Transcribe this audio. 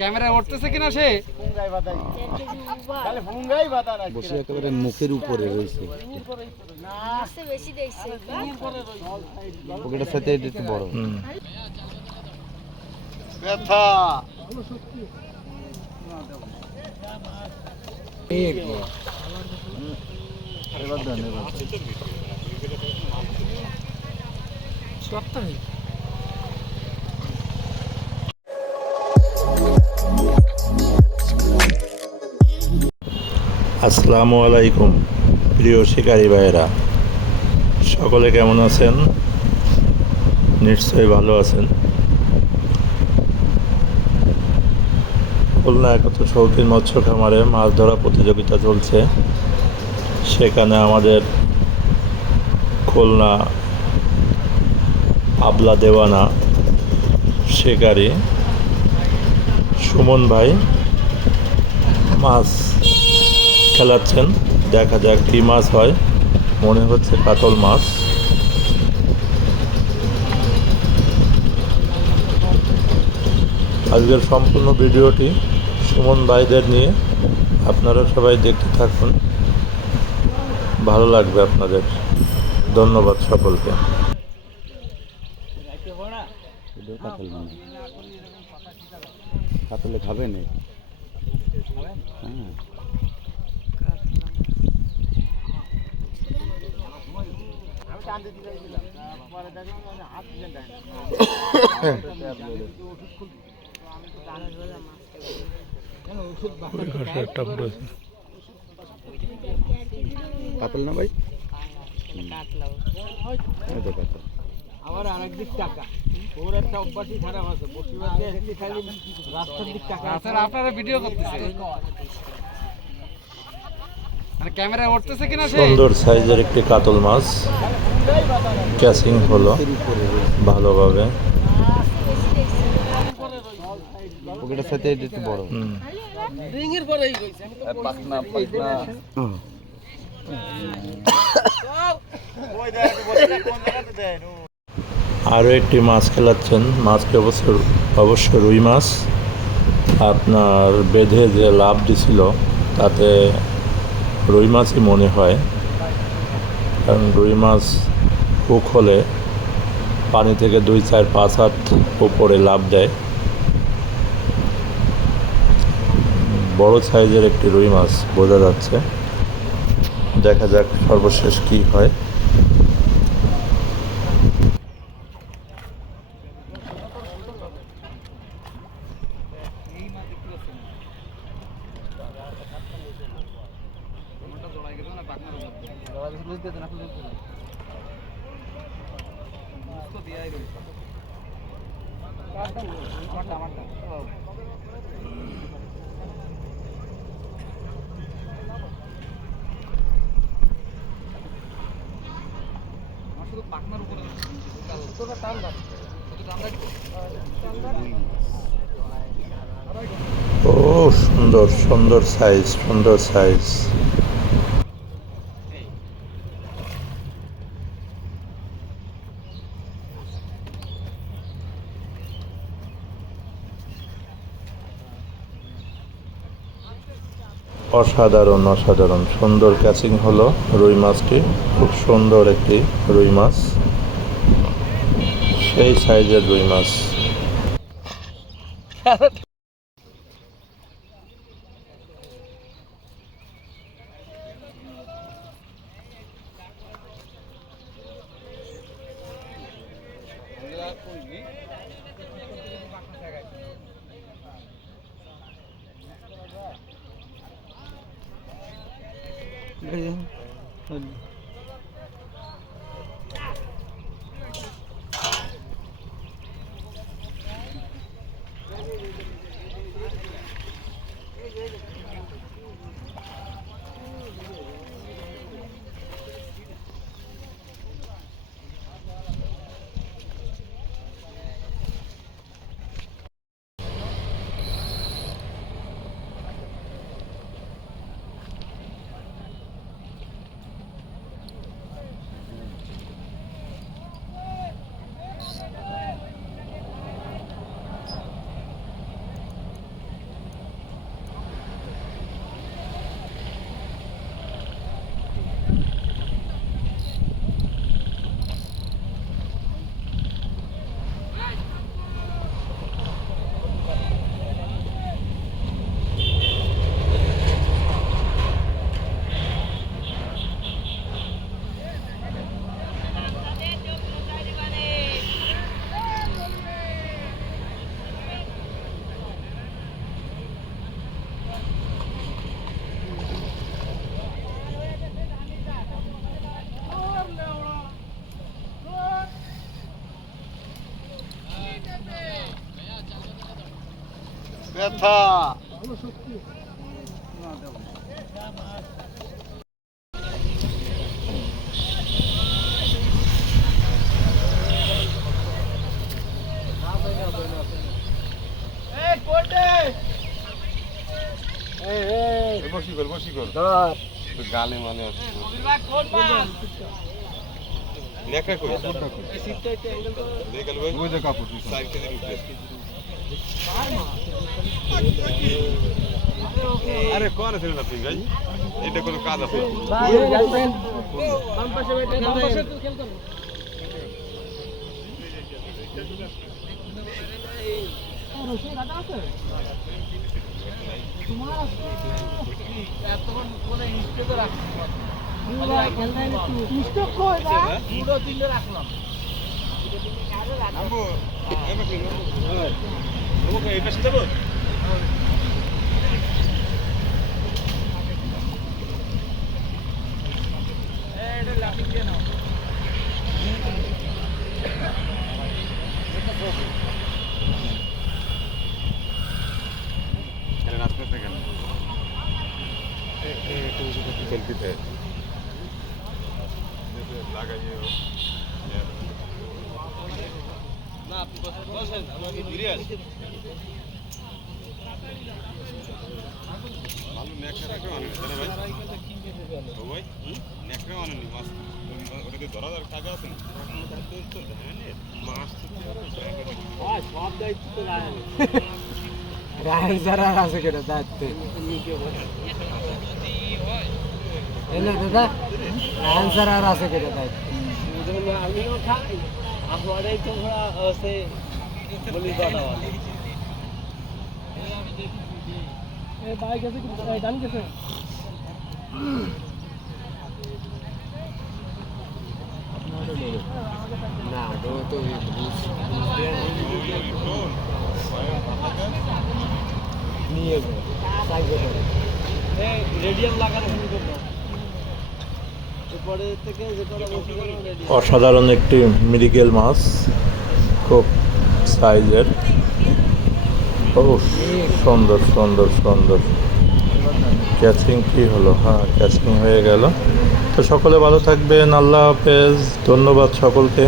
Camera উঠতেছে কিনা সে বসে একেবারে মুখের উপরে রয়েছে। পকেটের সাথে এটা একটু বড়। ব্যথা এবার দেন এবার। আসসালামু আলাইকুম প্রিয় শিকারী ভাইয়েরা, সকলে কেমন আছেন? নিশ্চয়ই ভালো আছেন। খুলনা একত্র শৌখিন মৎস্য খামারে মাছ ধরা প্রতিযোগিতা চলছে। সেখানে আমাদের খুলনা আবলা দেওয়ানা শিকারী সুমন ভাই মাছ খেলাচ্ছেন। দেখা যাক কী মাছ হয়। মনে হচ্ছে কাতল মাছ। আজকের সম্পূর্ণ ভিডিওটি সুমন ভাইদের নিয়ে, আপনারা সবাই দেখতে থাকুন, ভালো লাগবে আপনাদের। ধন্যবাদ সকলকে। কাতলে খাবে না? হ্যাঁ, কাতল না ভাই? আবার আরেকদিক টাকা ওর একটা অভ্যাসই খারাপ আছে, বসিবাদে খালি রাস্তার দিক টাকা। স্যার আপনারা ভিডিও করতেছে, ক্যামেরা উঠতেছে কিনা সে সুন্দর সাইজের একটি কাতল মাছ ক্যাচিং হলো ভালোভাবে। পকেটের সাথে এটা একটু বড়। রিংয়ের পরেই কইছে আমি তো পাকনা পাকনা। ওই দেখো বসে কোন জায়গাতে দেন। আরও একটি মাছ খেলাচ্ছেন। মাছটি অবশ্য রুই মাছ। আপনার বেঁধে যে লাভ দিছিল তাতে রুই মাছই মনে হয়, কারণ রুই মাছ হুক হলে পানি থেকে 2, 4, 5 হাত উপরে লাভ দেয়। বড় সাইজের একটি রুই মাছ বোঝা যাচ্ছে। দেখা যাক সর্বশেষ কি হয়। ও সুন্দর সুন্দর সাইজ, সুন্দর সাইজ। অসাধারণ অসাধারণ সুন্দর ক্যাচিং হলো রুই মাছটি। খুব সুন্দর একটি রুই মাছ, সেই সাইজের রুই মাছ। ব্যথা গালে মানে আরে কোন আছে আপনি ভাই এটা কোনো কাজ আছে রায়ন যারা আছে কেন দায়িত্ব এলে দাদা রায়ন যারা আছে কেন দায়িত্ব আমিও খাই আমারই তোমরা আছে বলি দাদা এই বাইক আছে কি ডান গেছে না তো নিয়ে রেডিয়াম লাগানো শুরু করলো এরপরে থেকে যেটা অসাধারণ একটি মৃগেল মাছ, খুব সাইজের। ও সুন্দর সুন্দর সুন্দর ক্যাচিং কি হলো? হ্যাঁ, ক্যাচিং হয়ে গেল। তো সকলে ভালো থাকবেন, আল্লাহ হাফেজ, ধন্যবাদ সকলকে।